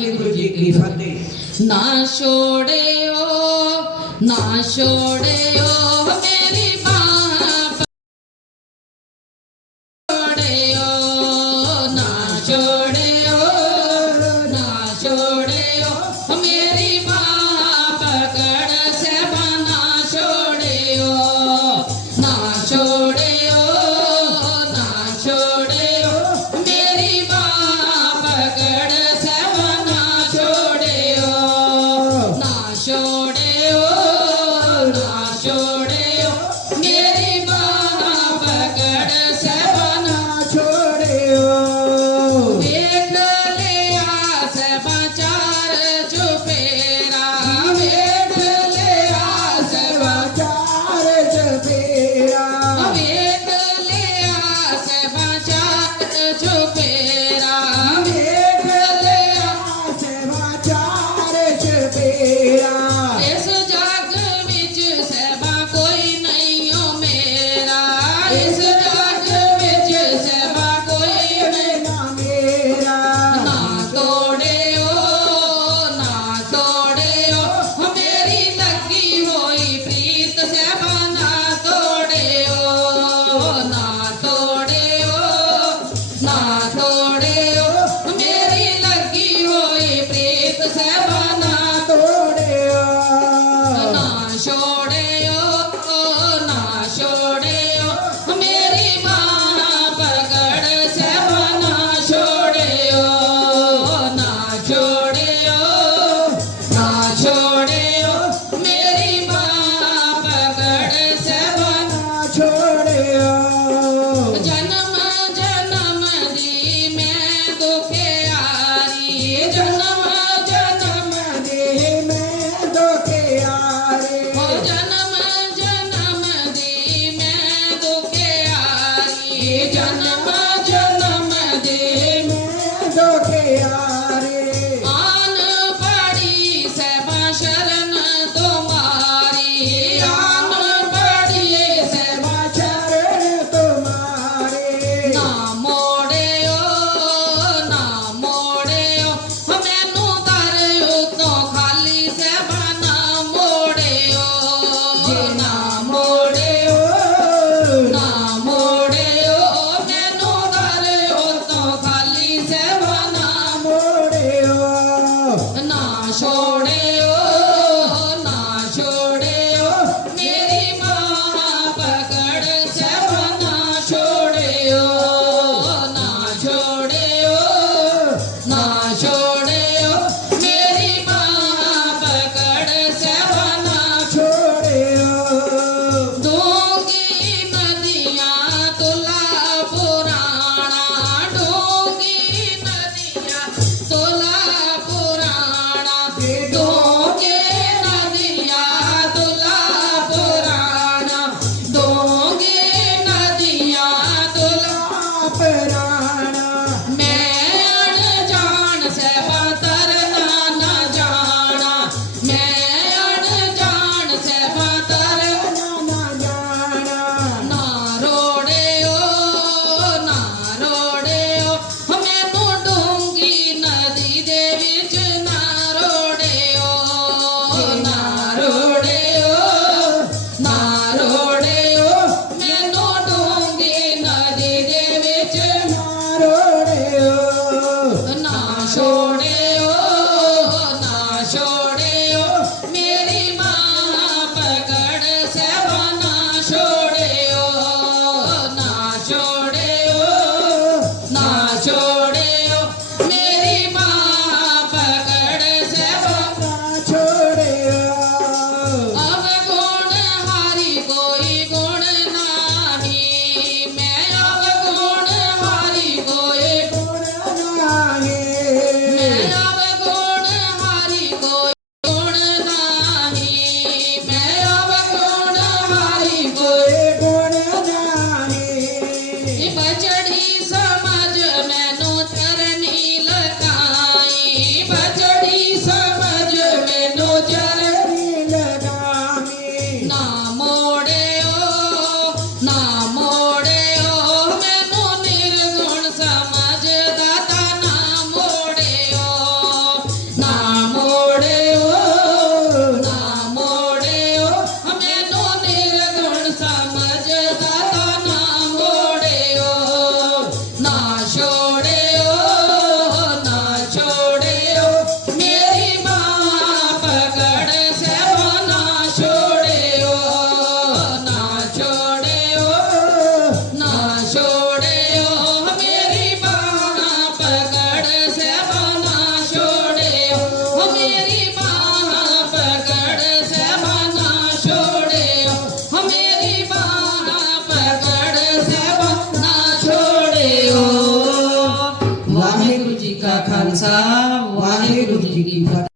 ਵਾਹਿਗੁਰੂ ਜੀ ਕੀ ਫਤਿਹ। ਨਾ ਛੋੜਿਓ ਨਾ ਛੋੜਿਓ। I don't know. जन्म जन्म दे मोदो के आ Antonio. No.